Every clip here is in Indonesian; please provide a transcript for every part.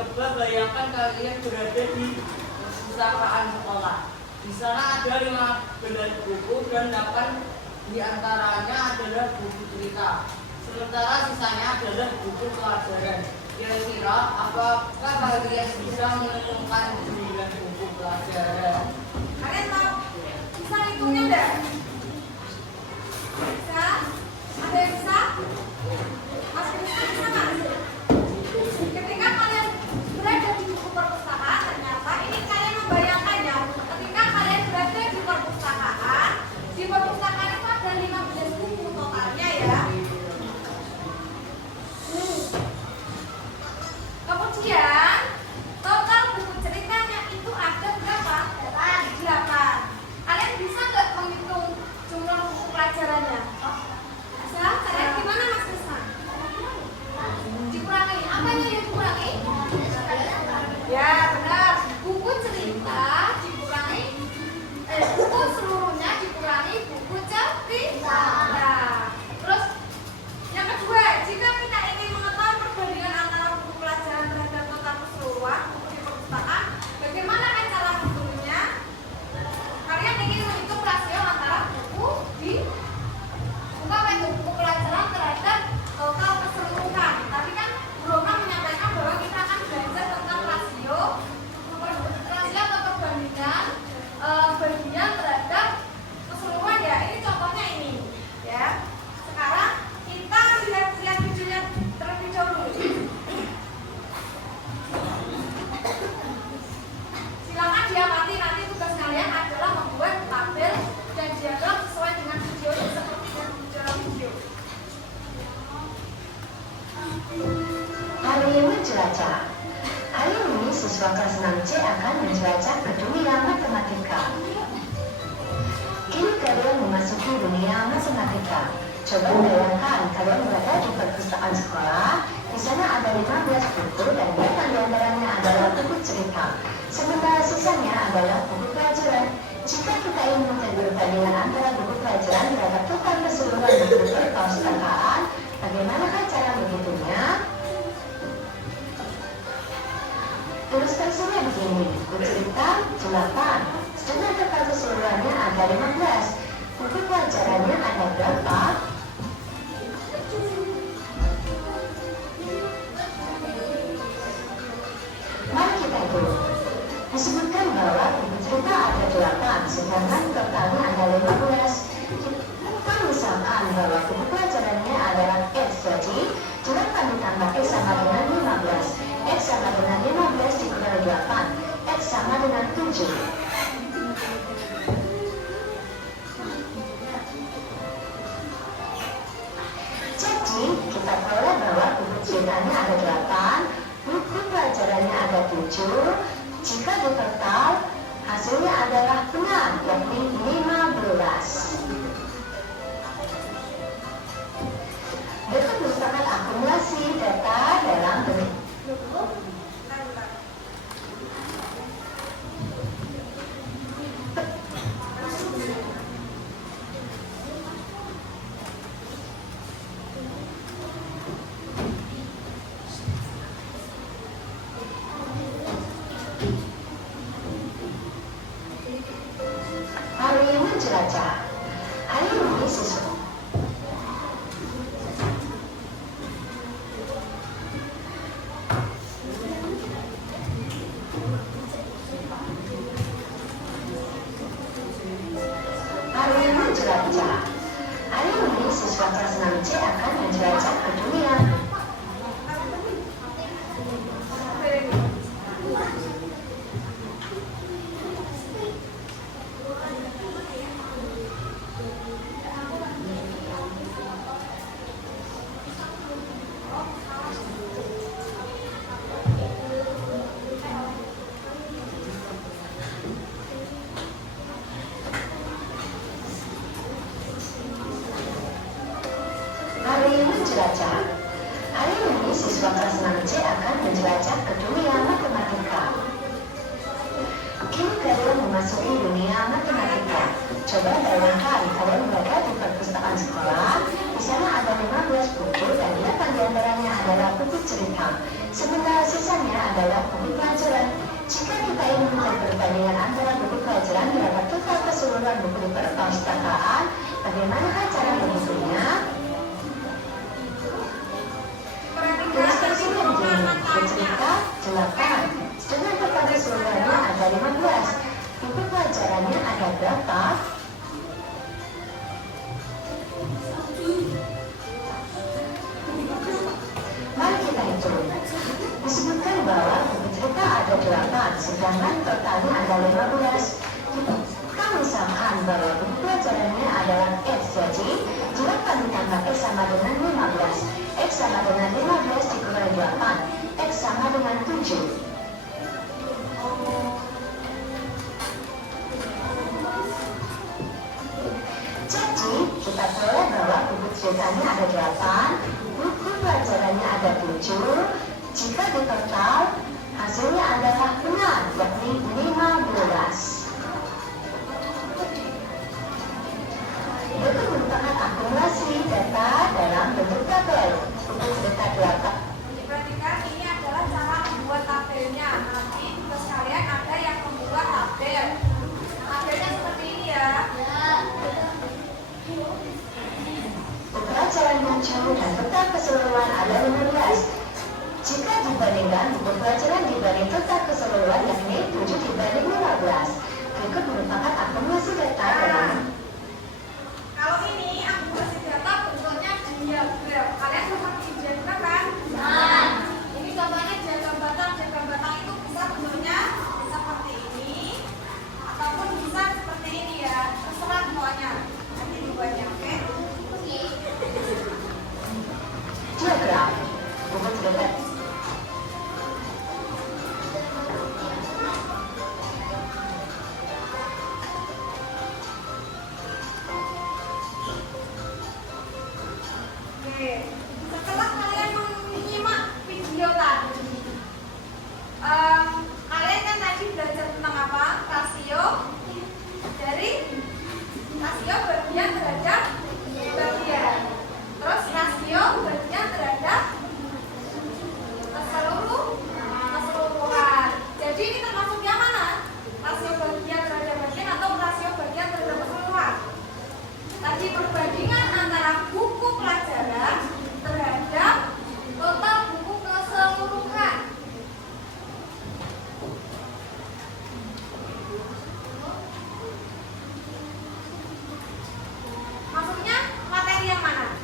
Coba bayangkan kalian berada di perpustakaan sekolah. Di sana ada 15 buku dan 8 diantaranya adalah buku cerita. Sementara sisanya adalah buku pelajaran. Kira-kira apakah kalian bisa menemukan 9 buku pelajaran? Kalian mau bisa hitungnya enggak? Bisa? Ada yang bisa? Mas bisa nggak? Ketika kalian berada di buku perpustakaan, ternyata ini kalian membayangkan ya. Ketika kalian berada di perpustakaan itu ada 15 buku totalnya ya. Kemudian total buku ceritanya itu ada berapa? 8. Kalian bisa nggak menghitung jumlah buku pelajarannya? Bisa? Kalian gimana Mas Krisna? Dikurangi. Apanya yang dikurangi? Ya benar. Buku cerita dikurangi. Buku seluruhnya dikurangi buku cerita. Nah, terus yang kedua, jika kita ingin mengetahui perbandingan antara buku pelajaran terhadap total keseluruhan buku di perpustakaan, bagaimana cara menghitungnya? Kalian ingin menghitung rasio antara buku di buku pelajaran terhadap total keseluruhan. Tapi kan Broma menyampaikan bahwa kita akan belajar tentang rasio atau perbandingan bagian terhadap keseluruhan ya. Ini contohnya ini ya. Sekarang kita lihat videonya terlebih dahulu. Silakan diamati, nanti tugas kalian adalah membuat tabel dan diagram sesuai dengan video seperti yang di dalam video. Hari ini jelajah. Hari ini siswa kelas 6C akan menjelajah ke dunia matematika. Kini kalian memasuki dunia matematika. Coba bayangkan kalian berada di perpustakaan sekolah. Di sana ada 15 buku dan 8 diantaranya adalah buku cerita. Sementara sisanya adalah buku pelajaran. Jika kita ingin mencari perbandingan antara buku pelajaran terhadap total keseluruhan buku perpustakaan, bagaimanakah cara menghitungnya? Tuliskan saja begini, buku cerita 8, sedangkan total keseluruhannya ada 15. Buku pelajarannya ada berapa? Mari kita hitung. Disebutkan bahwa buku cerita ada 8, sedangkan totalnya ada 15. Kita misalkan bahwa buku pelajarannya adalah X, jadi 8 ditambah X sama dengan 15. X sama dengan 15 dikurangi 8. X sama dengan 7. Jadi, kita peroleh bahwa buku ceritanya ada 8, buku pelajarannya ada 7. Jika ditotal, hasilnya adalah benar, yakni 15. Berikut merupakan akumulasi data dalam bentuk hari ini jelajah. Hari ini siswa jelajah. Hari ini siswa kelas 6C akan menjelajah ke dunia. Jelajah. Hari ini siswa kelas 6C akan menjelajah ke dunia matematika. Kini kalian memasuki dunia matematika. Coba bayangkan kalian berada di perpustakaan sekolah. Di sana ada 15 buku dan 8 diantaranya adalah buku cerita. Sementara sisanya adalah buku pelajaran. Jika kita ingin melihat perbandingan antara buku pelajaran terhadap total keseluruhan buku di perpustakaan, bagaimanakah cara menghitungnya? Ilustrasi yang buku cerita 8, sedangkan total keseluruhannya ada 15. Buku pelajarannya ada berapa? Mari kita hitung. Disebutkan bahwa buku cerita ada 8, sedangkan totalnya ada 15. Kita misalkan bahwa buku pelajarannya adalah X, jadi 8 ditambah X sama dengan 15. X sama dengan 15 dikurangi 8, X sama dengan 7. Jadi, kita peroleh bahwa buku ceritanya ada 8, buku pelajarannya ada 7. Jika ditotal, hasilnya adalah benar, yakni 15. Itu merupakan akumulasi data dalam bentuk tabel. Buku cerita 8. Diperhatikan ini adalah cara membuat tabelnya. Nanti tugas kalian ada yang membuat tabel. Tabelnya seperti ini ya. Buku pelajaran 7 dan total keseluruhan ada 15. Jika dibandingkan buku pelajaran dibanding total keseluruhan, yakni 7 dibanding 15. Berikut merupakan akumulasi data dalam. Kalau ini akumulasi data bentuknya diagram. Kalian seperti diagram kan? Nah, ini contohnya diagram batang. Diagram batang itu bisa bentuknya seperti ini ataupun bisa seperti ini ya. Terserah pokoknya. Nanti dibuatnya, oke? Diagram buku cerita. Oke, setelah kalian menyimak video tadi, kalian kan tadi belajar tentang apa? Rasio dari rasio bagian terhadap bagian. Terus rasio bagian terhadap keseluruhan. Jadi ini termasuk yang mana? Rasio bagian terhadap bagian atau rasio bagian terhadap keseluruhan? Tadi perbandingan antara buku pelajaran terhadap total buku keseluruhan. Maksudnya materi yang mana?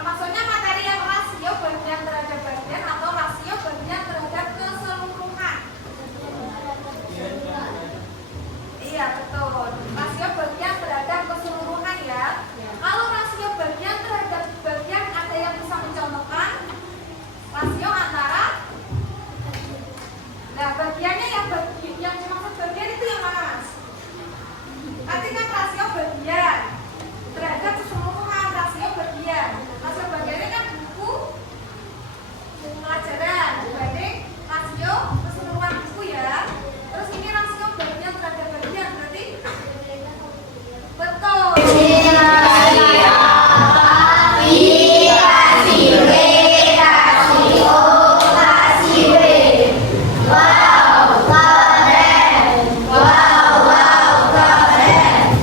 Maksudnya materi yang rasio bagian terhadap bagian atau rasio bagian terhadap keseluruhan? Iya betul. Rasio bagian terhadap keseluruhan ya. Kalau rasio bagian terhadap bagian ada yang bisa mencontohkan rasio antara. Nah bagiannya yang dimaksud bagian itu yang mana mas? Nanti kan rasio bagian terhadap keseluruhan rasio bagian. Rasio bagiannya kan buku pelajaran dibanding rasio keseluruhan buku ya. Terus ini rasio bagian terhadap bagian berarti betul.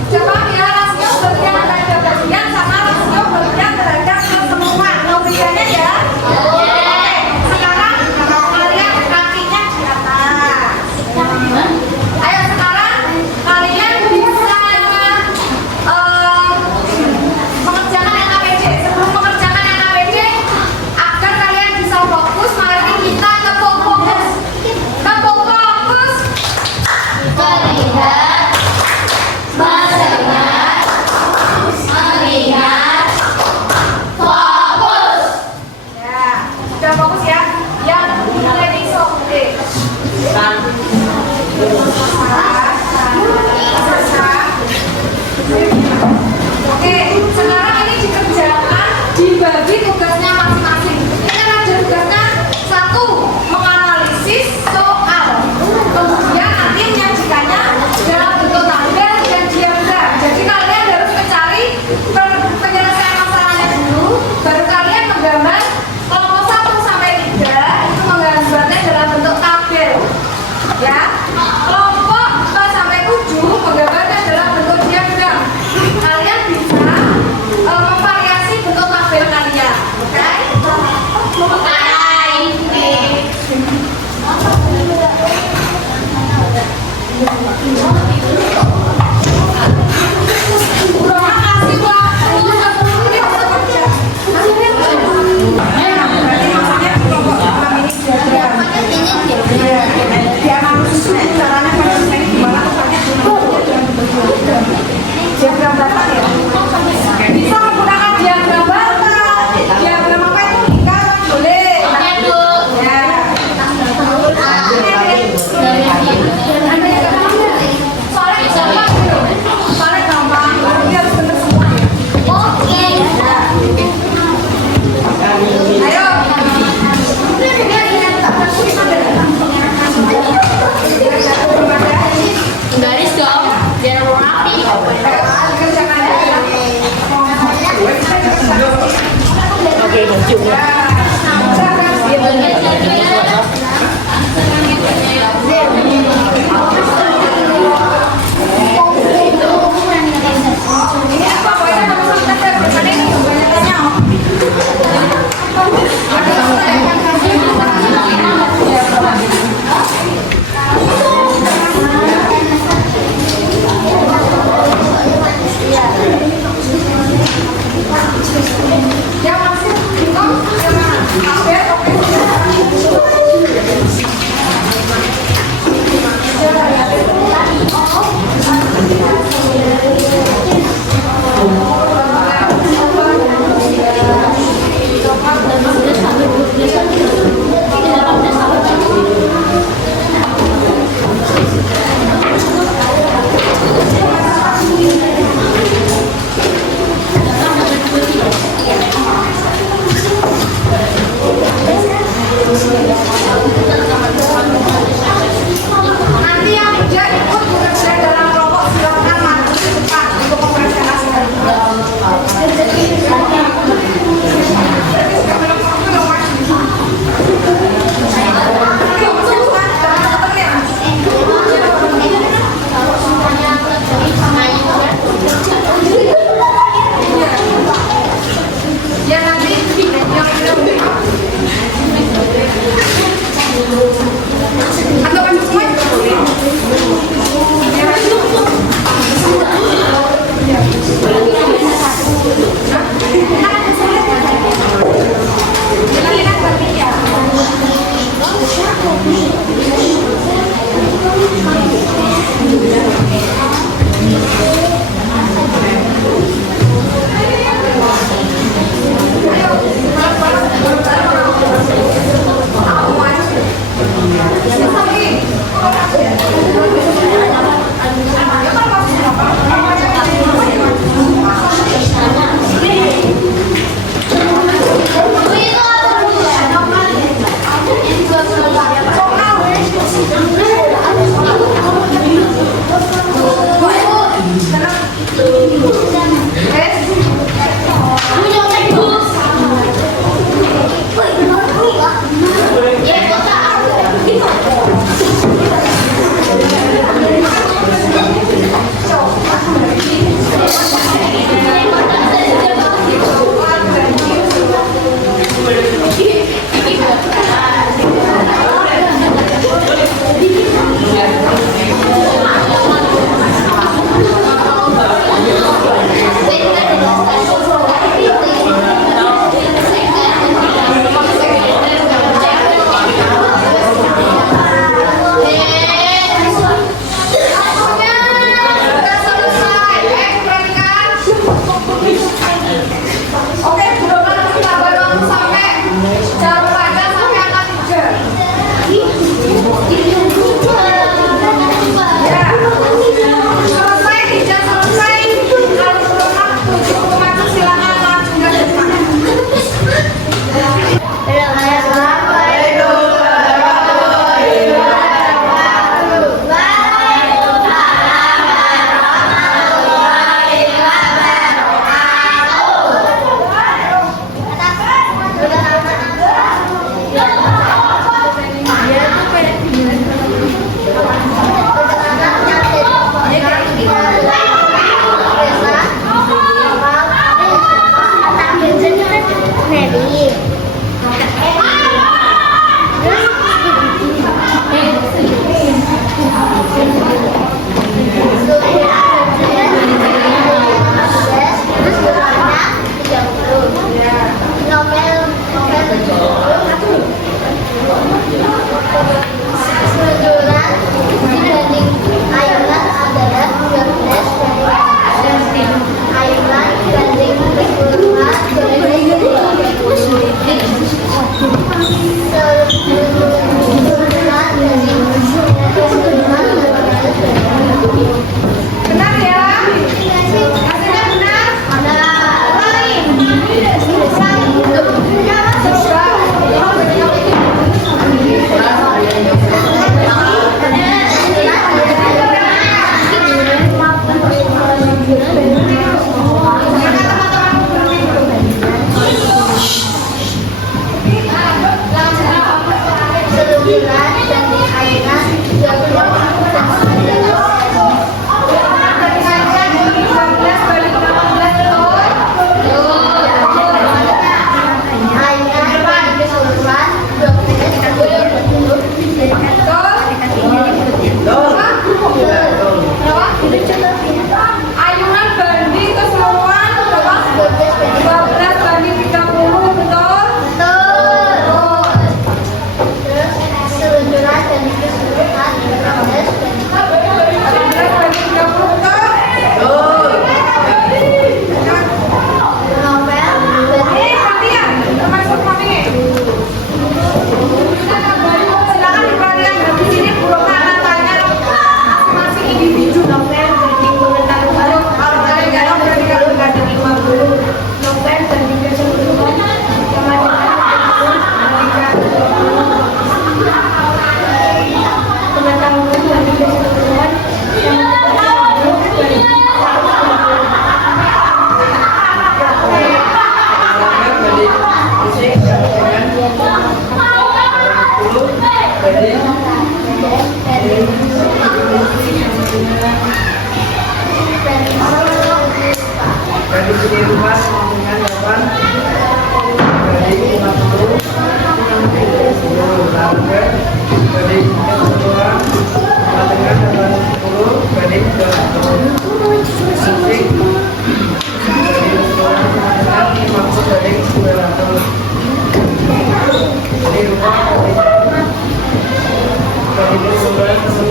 Coba ya rasio bagian terhadap bagian sama rasio bagian terhadap keseluruhan. Mau bedanya ya? Oke. Sekarang kalian kakinya di atas. Ayo sekarang kalian bisa mengerjakan NAPC. Sebelum mengerjakan NAPC, agar kalian bisa fokus, mari kita ke fokus. Ke fokus. Melihat, mendengar, melihat, fokus. Ya, sudah fokus ya. Yang mulai besok deh. Oke, sekarang ini dikerjakan, dibagi tugasnya masing-masing. Ini kan ada tugasnya satu, menganalisis soal. Kemudian nanti menyajikannya dalam bentuk tabel dan diagram. Jadi kalian harus mencari penyelesaian masalahnya dulu, baru kalian menggambar kelompok 1 sampai 3.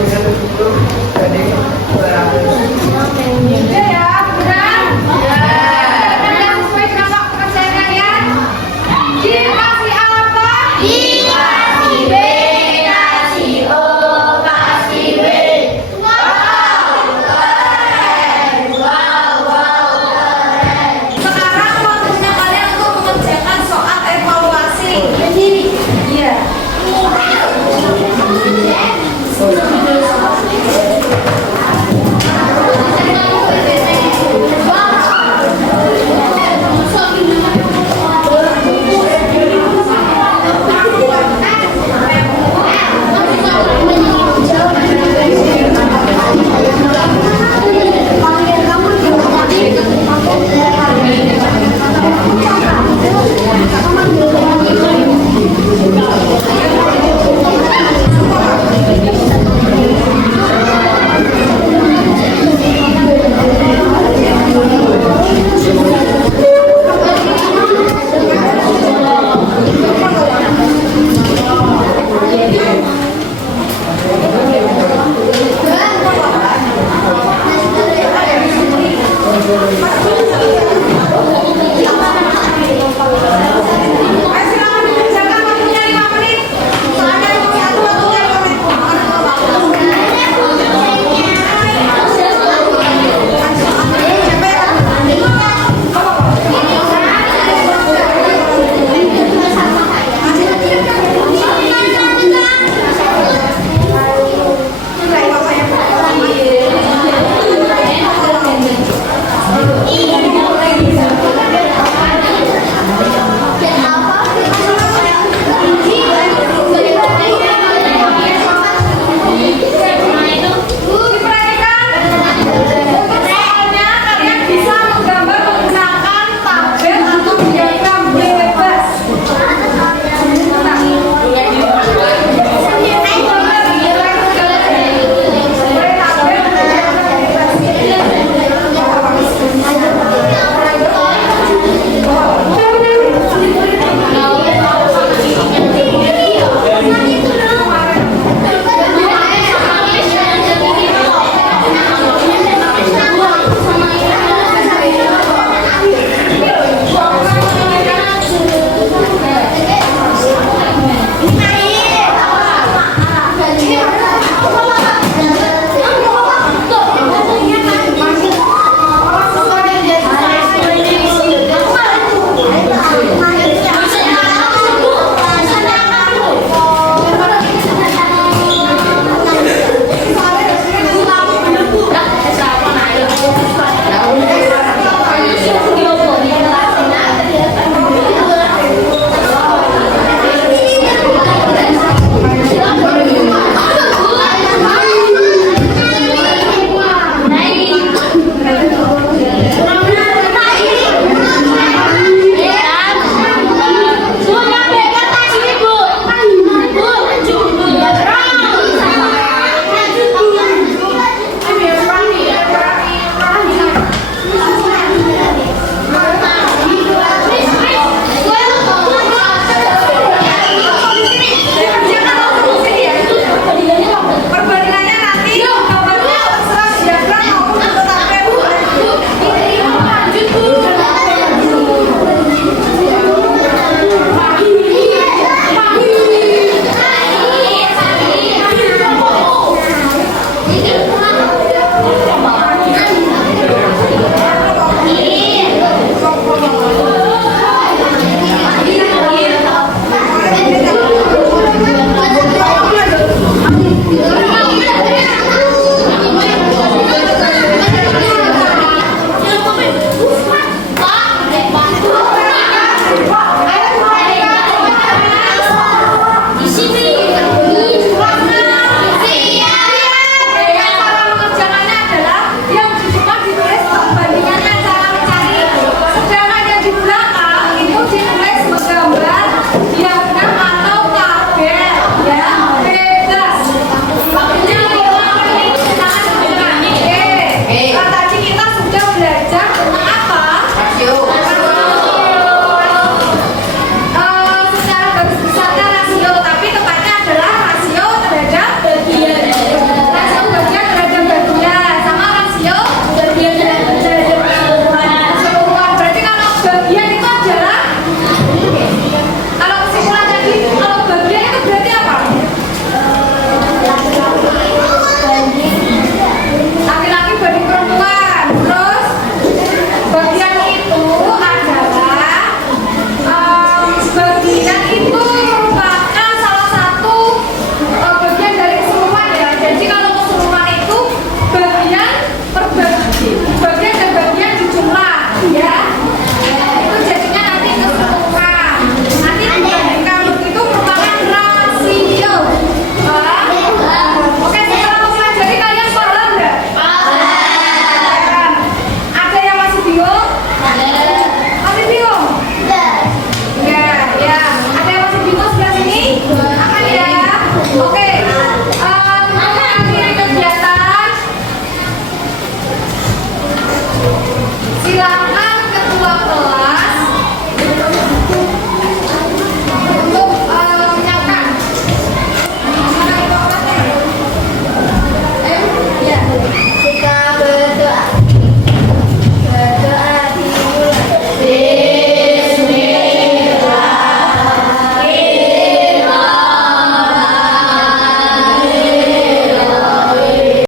Jadi